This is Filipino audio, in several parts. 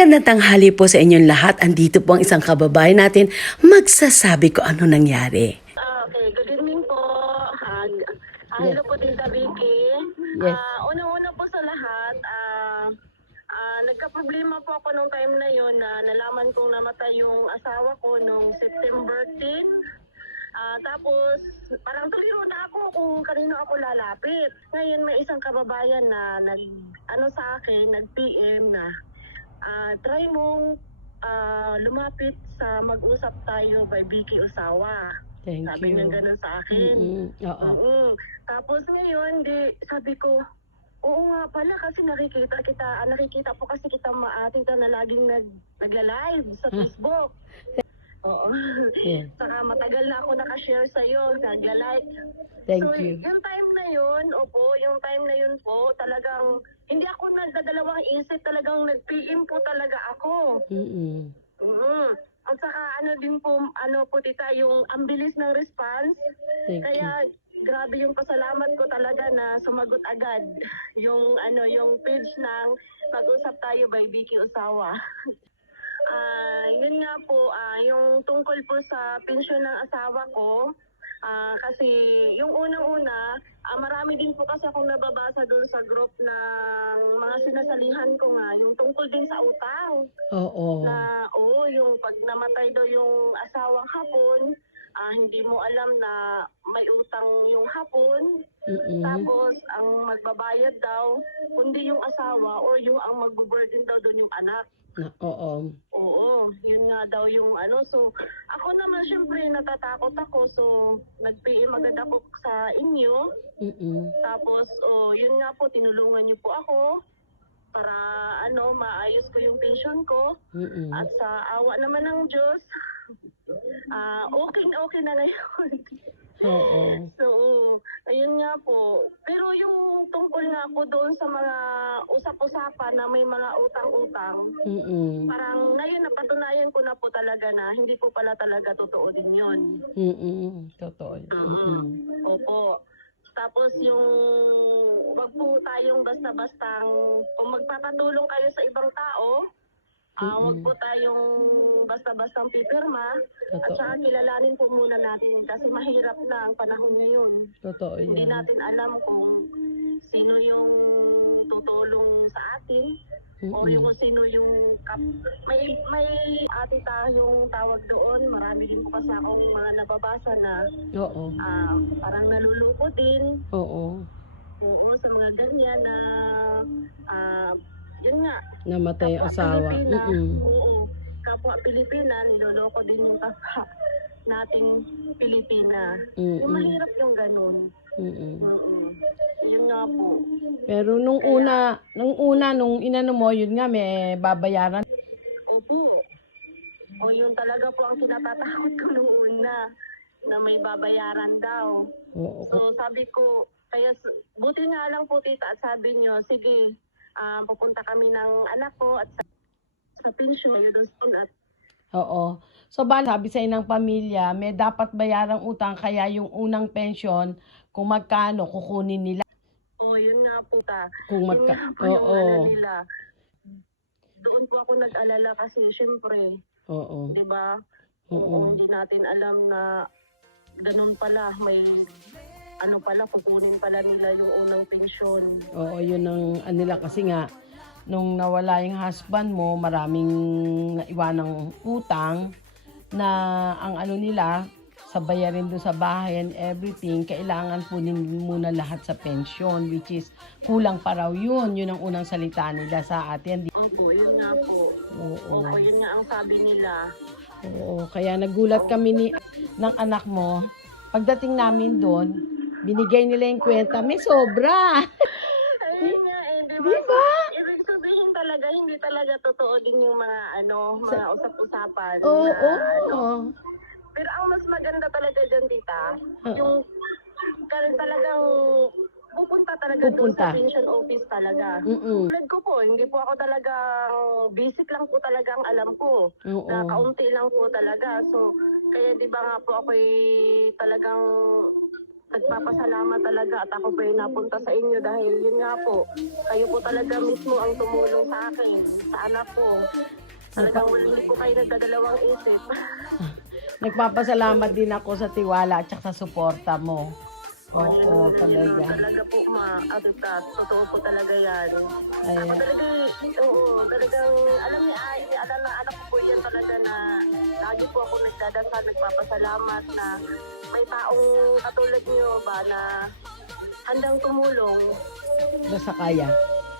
Magandang tanghali po sa inyong lahat. Andito po ang isang kababayan natin magsasabi ko ano nangyari. Okay, good evening po. Ah, ah, hello po Tita Vicky. Yes. Ah, unang-una po sa lahat, ah, ah, nagka-problema po ako nung time na yon na nalaman kong namatay yung asawa ko nung September 10. Ah, tapos, parang tuliro na ako kung kanino ako lalapit. Ngayon may isang kababayan na nag, ano sa akin, nag-PM na, ah, try mong ah, lumapit sa mag-usap tayo by Vicky Osawa. Thank Sabi niya ganun sa akin. Oo. Oo. Tapos ngayon, di, sabi ko, oo nga pala kasi nakikita kita, ah, nakikita po kasi kita maatita na laging nag, nagla-live sa Facebook. Oo. Yeah. Saka matagal na ako nakashare sa'yo, nagla-like. Thank so, you. yung time na yun, opo, yung time na yun po, talagang, hindi ako nagdadalawang isip, talagang nag-PM po talaga ako. Mm-mm. Mm. At saka ano din po, ano po tita, yung ang bilis ng response. Thank you. Kaya grabe yung pasalamat ko talaga na sumagot agad yung ano yung page ng Mag-usap tayo by Vicky Osawa. Ah, yun nga po, ah, yung tungkol po sa pensyon ng asawa ko, ah, kasi yung unang-una, ah, marami din po kasi akong nababasa doon sa group ng mga sinasalihan ko nga, yung tungkol din sa utang Oo. na oo, yung pag namatay daw yung asawang hapon, ah, hindi mo alam na may utang yung hapon, Mm-mm. tapos ang magbabayad daw, kundi yung asawa or yung ang magbo-burden daw doon yung anak. Na, oo. Oo, yun nga daw yung ano. So, ako naman syempre natatakot ako. So, nag-PM agad ako sa inyo. Mm-mm. Tapos, oh, yun nga po, tinulungan niyo po ako para ano, maayos ko yung pension ko. Mm-mm. At sa awa naman ng Diyos, ah okay na okay na ngayon. Oo. so, ayun nga po. Pero yung tungkol nga po doon sa mga usap-usapan na may mga utang-utang, Mm-mm. parang ngayon napatunayan ko na po talaga na hindi po pala talaga totoo din yun. Mm-mm. Totoo. Mm-mm. Opo. Tapos yung wag po tayong basta-bastang kung magpapatulong kayo sa ibang tao, ah wag po tayong basta-bastang pipirma at Totoo. saka kilalanin po muna natin kasi mahirap na ang panahon ngayon. Totoo Hindi yan. natin alam kung sino yung tutulong sa atin o Mm-mm. yung kung sino yung kap may may ate tayong tawag doon marami din po kasi akong mga nababasa na Oo. ah, parang naluloko din Oo. Oo, sa mga ganyan na ah, yun nga Namatay ang asawa. Pilipina Mm-mm. oo kapwa Pilipina niloloko din yung kapwa nating Pilipina yung Mm-mm. mahirap yung ganun Mm-mm. Yun nga po Pero nung una, nung una, nung inano mo, yun nga, may babayaran. Opo. O yun talaga po ang kinatatakot ko nung una na may babayaran daw. Oo. So sabi ko, kaya buti nga lang po tita at sabi nyo, sige, ah, pupunta kami ng anak ko at sa, pension, yun at Oo. So, ba, sabi sa ng pamilya, may dapat bayarang utang, kaya yung unang pensyon, kung magkano, kukunin nila. oh, yun nga po ta. Kung magka... Oo. ano nila. Doon po ako nag-alala kasi syempre, Oo. di ba? Oo. Oo, hindi natin alam na ganun pala, may ano pala, kukunin pala nila yung unang pensyon. Oo, yun ang ano nila. Kasi nga, nung nawala yung husband mo, maraming naiwanang utang na ang ano nila, sa bayarin doon sa bahay and everything, kailangan punin muna lahat sa pension, which is kulang pa raw yun. Yun ang unang salita nila sa atin. Opo, yun nga po. Oo. Opo, yun nga ang sabi nila. Oo, kaya nagulat kami ni ng anak mo. Pagdating namin doon, binigay nila yung kwenta, may sobra. Ayun nga, eh, di ba? Di ba? Ibig sabihin talaga, hindi talaga totoo din yung mga ano, mga usap-usapan. Oo, na, oo. ano. Pero ang mas maganda talaga dyan, tita, Oo. yung kaya talagang pupunta talaga doon Pupunta. sa pension office talaga. Mm-mm. Tulad ko po, hindi po ako talagang basic lang po talaga ang alam ko. Oo. Na kaunti lang po talaga. So, kaya di ba nga po ako'y talagang nagpapasalamat talaga at ako po ay napunta sa inyo dahil yun nga po, kayo po talaga mismo ang tumulong sa akin, sa anak ko. Talagang hindi po kayo nagdadalawang isip. Nagpapasalamat din ako sa tiwala at saka sa suporta mo. Oo, Ayun, talaga. Talaga po, ma, Arita, totoo po talaga yan. Ako Ay, talaga, oo, talagang, alam ni Ay, alam na anak ko po yan talaga na lagi po ako nagdadasal, nagpapasalamat na may taong katulad niyo ba na handang tumulong. basta kaya.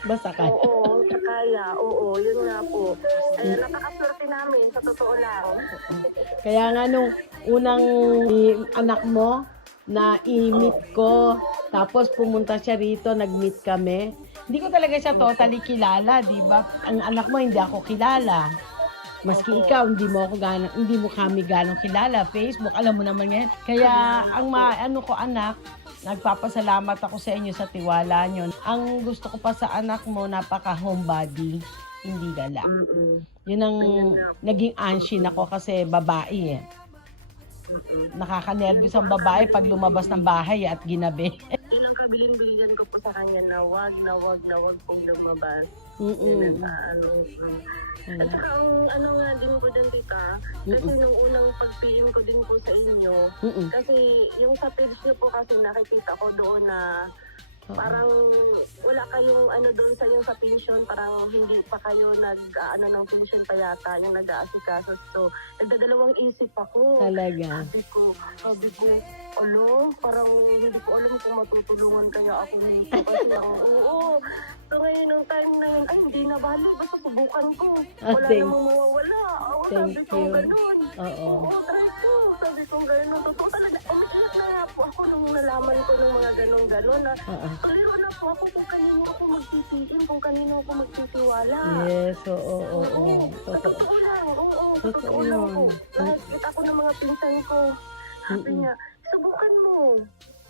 Basta kaya. Oo, sa kaya, oo, yun nga po. Eh, napakaswerte namin, sa totoo lang. Kaya nga nung unang anak mo na i-meet ko, tapos pumunta siya rito, nag-meet kami. Hindi ko talaga siya totally kilala, di ba? Ang anak mo hindi ako kilala. Maski ikaw, hindi mo ako gana, hindi mo kami ganong kilala. Facebook, alam mo naman yan. Kaya ang ma, ano ko anak, nagpapasalamat ako sa inyo sa tiwala nyo. Ang gusto ko pa sa anak mo, napaka homebody, hindi gala. Yun ang naging anshin ako kasi babae eh. Mm-mm. Nakaka-nervous ang babae pag lumabas ng bahay at ginabi. Yun ang kabilin-biligan ko po sa kanya na wag na wag na wag pong lumabas. Mm-mm. Ano. At saka ang ano nga din po dyan, tita, kasi nung unang pag-PM ko din po sa inyo, Mm-mm. kasi yung sa page niyo po kasi nakikita ko doon na Oo. parang wala kayong ano doon sa yung sa pension, parang hindi pa kayo nag ano ng pension pa yata, yung nag-aasikaso. So, nagdadalawang isip ako. Talaga. Sabi ko, sabi ko, alo, parang hindi ko alam kung matutulungan kaya ako nito. Kasi lang, oo. So ngayon, nung time na yun, ay, hindi na bali. Basta subukan ko. Ah, Wala thank- namang mawawala. Oo, thank sabi ko, you. ganun. Oo. Oo, try ko. Sabi ko, ganun. Totoo talaga. Umiiyak na nga po ako nung nalaman ko ng mga ganun-ganun na Oo. Na po ako kung kanino ako magtitiin, kung kanino ako magtitiwala. Yes, oo, oo, oo. Totoo. totoo lang, oo, sa Totoo totoo lang po. yun. Nakikita ko ng mga pinsan ko. Sabi Mm-mm. niya, subukan mo.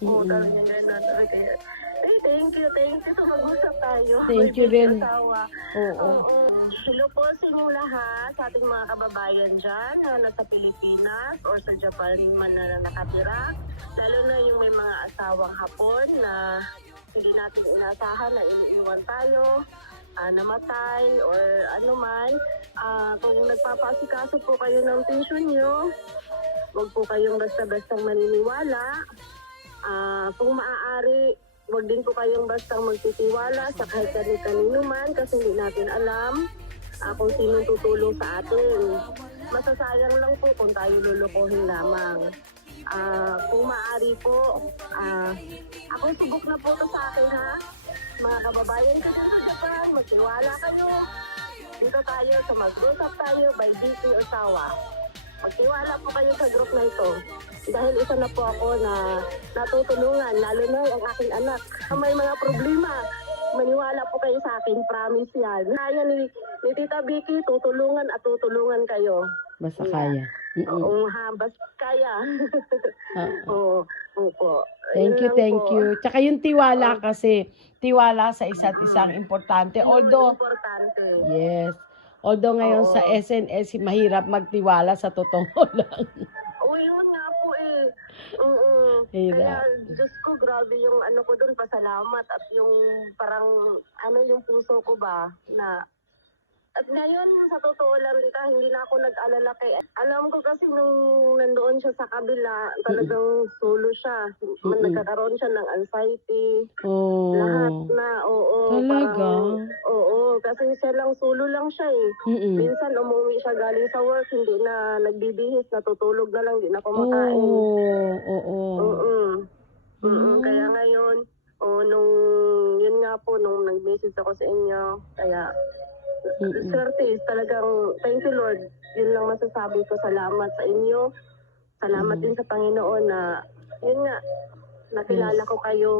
Oo, Mm-mm. sabi niya gano'n. Sabi kaya, ay, thank you, thank you. So, mag-usap tayo. Thank you rin. asawa. Oo. Oo. Hello po sa inyong lahat, sa ating mga kababayan dyan na nasa Pilipinas or sa Japan man na nakatira. Lalo na yung may mga asawang hapon na hindi natin inasahan na iniiwan tayo, ah, namatay or ano man. Ah, kung nagpapasikaso po kayo ng pension nyo, huwag po kayong basta-bastang maniniwala. Ah, kung maaari, huwag din po kayong bastang magtitiwala sa kahit kanino man kasi hindi natin alam ah, kung sino tutulong sa atin. Masasayang lang po kung tayo lulukohin lamang. Ah, kung maaari po, ah, ako subok na po to sa akin ha. Mga kababayan ko dyan sa Japan, magtiwala kayo. Dito tayo sa mag-usap tayo by DC Osawa. Magtiwala po kayo sa group na ito. Dahil isa na po ako na natutulungan, lalo na ang aking anak. May mga problema, maniwala po kayo sa akin, promise yan. Kaya ni, ni Tita Vicky, tutulungan at tutulungan kayo. Basta kaya. Mm-mm. Oo, ha, basta kaya. Oo. Opo. Thank you, thank po. you. Tsaka yung tiwala kasi, tiwala sa isa't isang importante. Although, Importante. yes, although ngayon Oo. sa SNS, mahirap magtiwala sa totoo lang. Oo, yun nga po eh. Oo. Hirap. Kaya, Diyos ko, grabe yung ano ko doon, pasalamat at yung parang, ano yung puso ko ba, na at ngayon, sa totoo lang, Rita, hindi na ako nag-alala kay... Alam ko kasi nung nandoon siya sa kabila, talagang solo siya. Mm-mm. Nagkakaroon siya ng anxiety. Oh. Lahat na, oo. Talaga? parang- oo, kasi siya lang, solo lang siya eh. Mm-mm. Minsan umuwi siya galing sa work, hindi na nagbibihis, natutulog na lang, hindi na kumakain. Oo, oo. Oo. Mm. Mm. Kaya ngayon, oh, nung, yun nga po, nung nag-message ako sa inyo, kaya, Mm-mm. swerte is talagang, thank you Lord. Yun lang masasabi ko, salamat sa inyo. Salamat Mm. din sa Panginoon na, yun nga, nakilala Yes. ko kayo.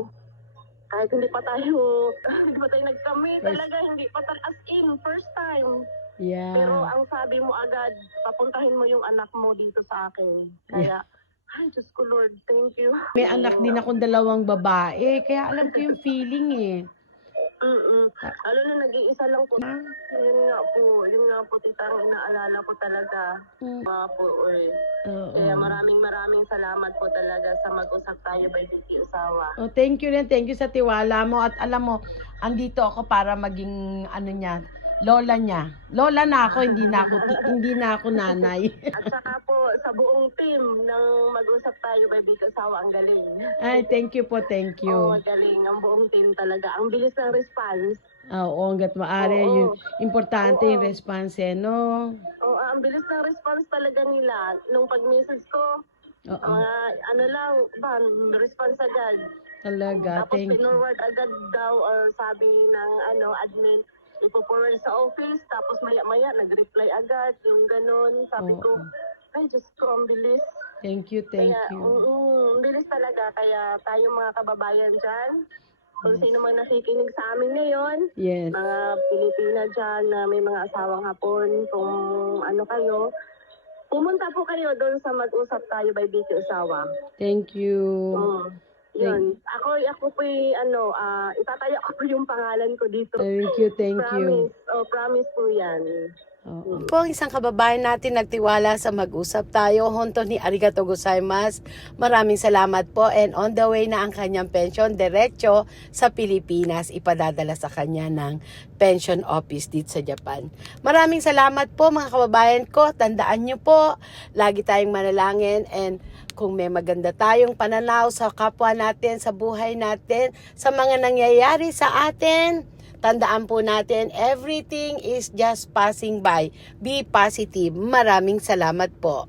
Kahit hindi pa tayo, hindi pa tayo nagkami talaga, hindi pa tayo, as in, first time. Yeah. Pero ang sabi mo agad, papuntahin mo yung anak mo dito sa akin. Kaya, ay, Diyos ko Lord, thank you. May anak din akong dalawang babae, kaya alam ko yung feeling eh. Mm Lalo na nag-iisa lang po. Yun nga po, yun nga po tita ang inaalala ko talaga. Mm. Mga po, eh. Oo. Kaya maraming maraming salamat po talaga sa mag-usap tayo by Vicky Usawa. Oh, thank you rin. Thank you sa tiwala mo. At alam mo, andito ako para maging ano niya, lola niya. Lola na ako, hindi na ako, ti- hindi na ako nanay. At saka sa buong team ng mag-usap tayo by Vicky Usawa, ang galing. Ay, thank you po, thank Oo, you. magaling. Ang buong team talaga. Ang bilis ng response. Ah, Oo, hanggat maaari. Oo. Yun, importante yung Oo. response eh, no? Oo, ang bilis ng response talaga nila. Nung pag-message ko, Oo, mga ano lang, ba, response agad. talaga. Tapos Thank you. pinorward agad daw or sabi ng ano admin ipo-forward sa office tapos maya-maya nag-reply agad yung ganun sabi ko Oo. Ay Diyos ko ang bilis Thank you, thank kaya you. oo, ang bilis talaga kaya tayo mga kababayan dyan kung sino man nakikinig sa amin ngayon Yes. mga Pilipina dyan na may mga asawang hapon kung ano kayo pumunta po kayo doon sa mag-usap tayo by Vicky Usawa Thank you. Mm. Yun. Ako, ako po ano, ah itatayo ko po yung pangalan ko dito. Thank you, thank you. promise. Oh, promise po yan. Oo. Po ang isang kababayan natin nagtiwala sa mag-usap tayo. Honto ni Arigato gozaimasu. Maraming salamat po and on the way na ang kanyang pension diretso sa Pilipinas ipadadala sa kanya ng pension office dito sa Japan. Maraming salamat po mga kababayan ko. Tandaan nyo po, lagi tayong manalangin and kung may maganda tayong pananaw sa kapwa natin, sa buhay natin, sa mga nangyayari sa atin, Tandaan po natin, everything is just passing by. Be positive. Maraming salamat po.